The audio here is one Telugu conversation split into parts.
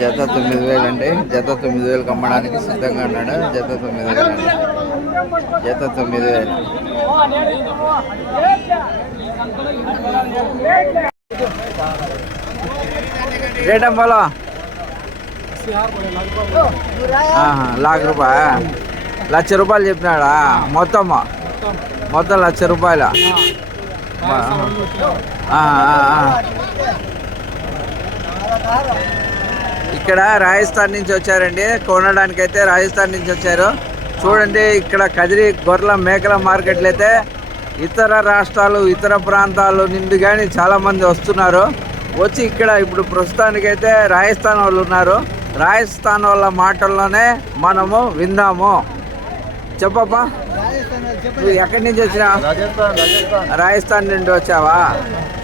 జత తొమ్మిది వేలు అండి. జత తొమ్మిది వేలు అమ్మడానికి సిద్ధంగా ఉన్నాడు? జత తొమ్మిది వేలు జత తొమ్మిది వేలు. రేట్ बोलो లాఖ రూపాయ? లక్ష రూపాయలు చెప్పినాడా? మొత్తం? మొత్తం లక్ష రూపాయలు? ఆ, ఆ, ఆ. ఇక్కడ రాజస్థాన్ నుంచి వచ్చారండి. కొనడానికి అయితే రాజస్థాన్ నుంచి వచ్చారు. చూడండి ఇక్కడ కదిరి గొర్రెల మేకల మార్కెట్లు అయితే ఇతర రాష్ట్రాలు ఇతర ప్రాంతాలు నుండి కానీ చాలామంది వస్తున్నారు. వచ్చి ఇక్కడ ఇప్పుడు ప్రస్తుతానికైతే రాజస్థాన్ వాళ్ళు ఉన్నారు. రాజస్థాన్ వాళ్ళ మాటల్లోనే మనము విందాము చెప్పప్పా నువ్వు ఎక్కడి నుంచి వచ్చినా రాజస్థాన్ నుండి వచ్చావా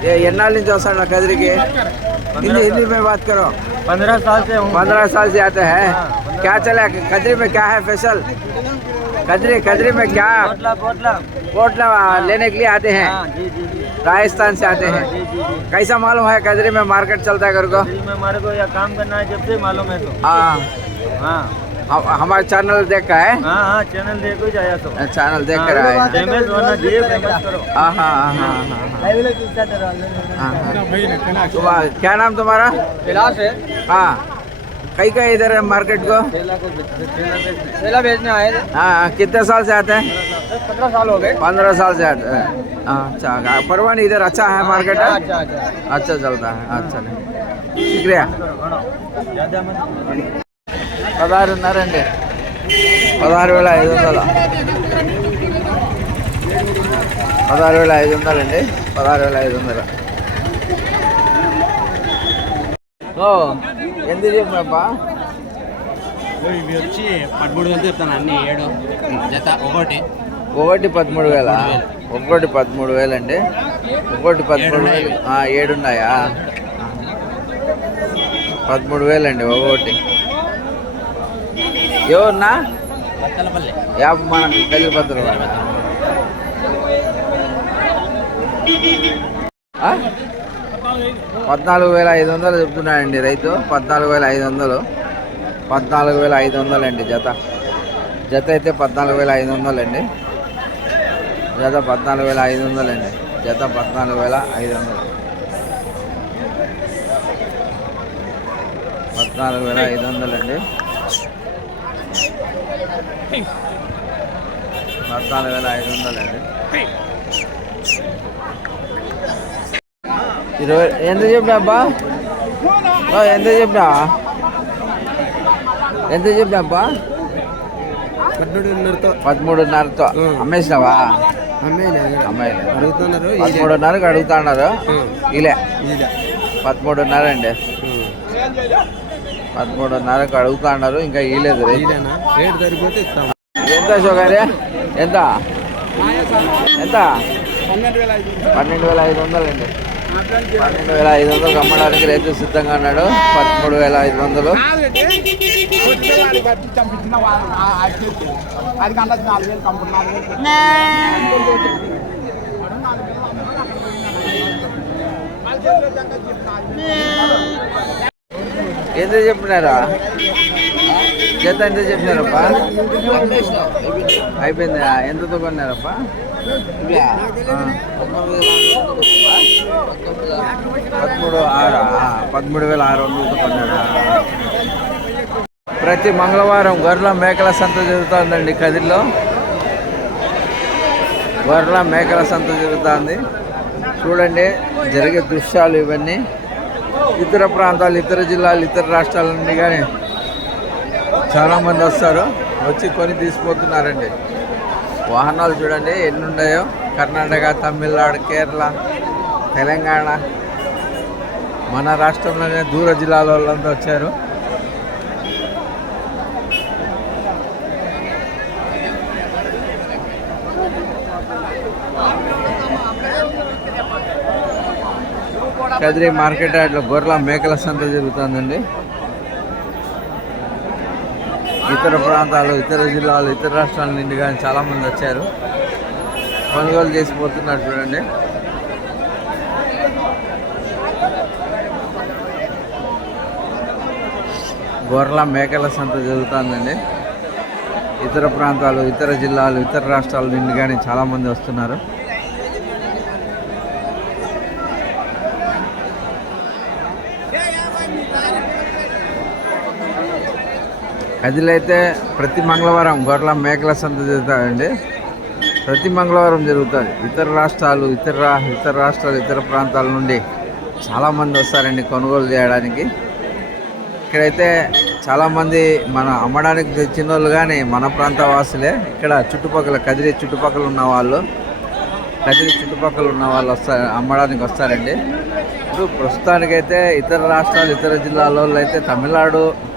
ఏ ఎన్నాళ్ళ నుంచి వస్తాడు కదిరికి हिंदी हिंदी में बात करो पंद्रह साल से हूँ पंद्रह साल से आते हैं क्या चला कदरी में क्या है स्पेशल कदरी कदरी में क्या पोटला पोटला पोटला लेने के लिए आते हैं हाँ जी जी जी राजस्थान से आते हैं जी जी जी कैसा मालूम है कदरी में मार्केट चलता है घर को दिल्ली में हमारे को यह काम करना है जब से मालूम है तो हाँ हाँ हम- हमारा चैनल देखा है? हाँ हाँ चैनल देखो जाया तो। चैनल देख कर आए हैं। फ़ेमस होना चाहिए फ़ेमस करो हाँ। हाँ हाँ हाँ हाँ हाँ क्या नाम तुम्हारा? फ़िलहाल है। हाँ। कई का इधर है मार्केट को? ठेला बेचने आए थे। हाँ हाँ, कितने साल से आते हैं? पंद्रह साल हो गए। पंद्रह साल से आते हैं। हाँ, अच्छा परवान इधर अच्छा है मार्केट है? अच्छा अच्छा। अच्छा चलता है अच्छा। नहीं शुक्रिया ज़्यादा मत పదహారున్నారండి. పదహారు వేల ఐదు వందలు. పదహారు వేల ఐదు వందలండి. పదహారు వేల ఐదు వందలు. ఓ ఎంత చెప్పినప్పా ఇవి వచ్చి పదమూడు వేలు చెప్తాను అన్ని ఏడు. జత ఒకటి. ఒకటి పదమూడు వేల ఒకటి పదమూడు వేలు అండి ఒకటి పదమూడు వేలు ఏడున్నాయా. పదమూడు వేలు అండి ఒకటి. ఎవరున్నా? యాభై పద్నాలుగు వేల ఐదు వందలు చెప్తున్నాడండి రైతు. పద్నాలుగు వేల ఐదు వందలు. పద్నాలుగు వేల ఐదు వందలు అండి జత. జత అయితే పద్నాలుగు వేల ఐదు వందలు అండి జత పద్నాలుగు వేల ఐదు వందలు అండి జత పద్నాలుగు వేల ఐదు వందలు. పద్నాలుగు వేల ఐదు వందలు అండి పద్నాలుగు వేల ఐదు వందలు అండి. ఇరవై ఎంత చెప్పినాబ్బా ఓ, ఎంత చెప్పినా ఎంత చెప్పినాబ్బా పన్నెండున్నరతో పదమూడున్నరతో. అమ్మేసినావా? అమ్మాయి అడుగుతున్నారు పదమూడున్నరకు అడుగుతున్నారు. ఇలే. పదమూడున్నర అండి. పదమూడున్నరకు అడుగుతున్నారు ఇంకా ఇదేనా? రేటు సరిపోతే ఇస్తాం. ఎంత షోగారి ఎంత? ఎంత? పన్నెండు వేల ఐదు పన్నెండు వేల ఐదు వందలు అండి పన్నెండు వేల ఐదు వందలు అమ్మడానికి రైతు సిద్ధంగా ఉన్నాడు. పదమూడు వేల ఐదు వందలు. అది ఎంత చెప్పినారా? జత ఎంత చెప్పినారప్పా? అయిపోయింది? ఎంతతో కొన్నారప్పా? పదమూడు ఆరు పదమూడు వేల ఆరు వందలతో కొన్నారా? ప్రతి మంగళవారం గొర్రెల మేకల సంత జరుగుతుందండి కదిరిలో. గొర్రెల మేకల సంత జరుగుతుంది. చూడండి జరిగే దృశ్యాలు ఇవన్నీ. ఇతర ప్రాంతాలు ఇతర జిల్లాలు ఇతర రాష్ట్రాల నుండి కానీ చాలా మంది వస్తారు. వచ్చి కొని తీసుకుపోతున్నారండి వాహనాలు చూడండి ఎన్ని ఉన్నాయో కర్ణాటక తమిళనాడు కేరళ తెలంగాణ. మన రాష్ట్రంలోనే దూర జిల్లాల వాళ్ళంతా వచ్చారు. కదిరి మార్కెట్ యార్డ్లో గొర్రెల మేకల సంత జరుగుతుందండి. ఇతర ప్రాంతాలు ఇతర జిల్లాలు ఇతర రాష్ట్రాల నుండి కానీ చాలామంది వచ్చారు. కొనుగోలు చేసిపోతున్నారు చూడండి. గొర్రెల మేకల సంత జరుగుతుందండి. ఇతర ప్రాంతాలు ఇతర జిల్లాలు ఇతర రాష్ట్రాల నుండి కానీ చాలామంది వస్తున్నారు. కదిలో ప్రతి మంగళవారం గొర్రెల మేకల సంత జరుగుతాయండి. ప్రతి మంగళవారం జరుగుతుంది. ఇతర రాష్ట్రాలు ఇతర రా- ఇతర రాష్ట్రాలు ఇతర ప్రాంతాల నుండి చాలామంది వస్తారండి కొనుగోలు చేయడానికి. ఇక్కడైతే చాలామంది మన అమ్మడానికి తెచ్చిన వాళ్ళు కానీ మన ప్రాంత వాసులే. ఇక్కడ చుట్టుపక్కల కదిరి చుట్టుపక్కల ఉన్న వాళ్ళు కదిరి చుట్టుపక్కల ఉన్న వాళ్ళు వస్తారు అమ్మడానికి వస్తారండి. ఇప్పుడు ప్రస్తుతానికైతే ఇతర రాష్ట్రాలు ఇతర జిల్లాల వాళ్ళు అయితే తమిళనాడు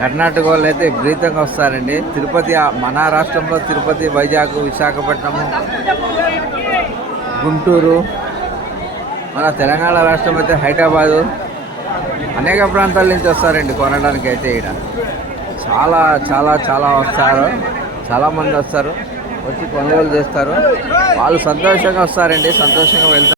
కర్ణాటక వాళ్ళు అయితే విపరీతంగా వస్తారండి. తిరుపతి మన రాష్ట్రంలో తిరుపతి వైజాగ్ విశాఖపట్నము గుంటూరు మన తెలంగాణ రాష్ట్రం అయితే హైదరాబాదు అనేక ప్రాంతాల నుంచి వస్తారండి కొనడానికి అయితే ఇక్కడ చాలా చాలా చాలా వస్తారు. చాలామంది వస్తారు. వచ్చి కొనుగోలు చేస్తారు. వాళ్ళు సంతోషంగా వస్తారండి. సంతోషంగా వెళ్తారు.